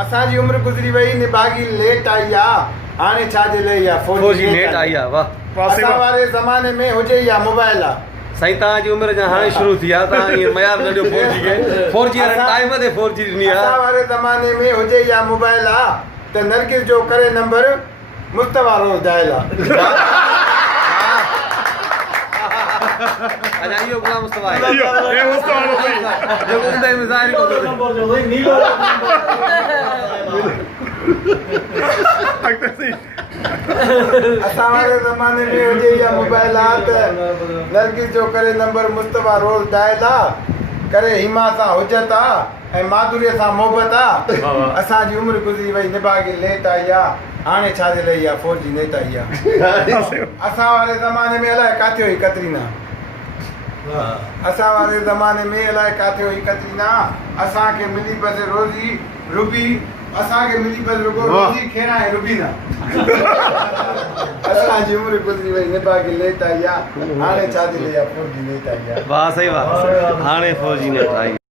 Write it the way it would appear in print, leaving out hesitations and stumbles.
असांजी उम्र गुज़री वई निभागी लेट आई आहे हाणे छा जे लाइ आहे 4G नेट आई आहे वाह असां वारे ज़माने में हुजे या मोबाइल आहे साईं तव्हांजी उमिरि जा हाणे शुरू थी आहे तव्हां ईअं मयार न ॾियो 4G खे 4G टाइम ते 4G ॾिनी आहे असां वारे ज़माने में हुजे या मोबाइल आहे त नरगिस जो करे नंबर मुस्तफा रोज़ डायल आहे अच्छा इहो गुलाम मुस्तफा आहे ये मुस्तफा रो सही जो उनदे में ज़ाहिर को नंबर जो वही नीलो अगते सही असां वारे ज़माने में हुजे या मोबाइल आहे त नरगिस जो करे नंबर मुस्तफा रोज़ डायल आहे करे हिमा सां हुजत आहे ऐं माधुरीअ सां मोहबत आहे असांजी उमिरि गुज़री वई निभागी लेट आई आहे हाणे छा जे लाइ आहे 4G नेट आई आहे असां वारे ज़माने में अलाए किथे हुई कतरीना असां वारे ज़माने में अलाए किथे हुई कतरीना असांखे मिली बसि रोज़ी रुबी असांखे मिली बसि रुगो रोज़ी खेरा ऐं रुबीना असांजी उमिरि गुज़री वई निभागी लेट आई आहे हाणे छा जे लाइ आहे 4G नेट आई आहे वाह सही वाह हाणे 4G नेट आई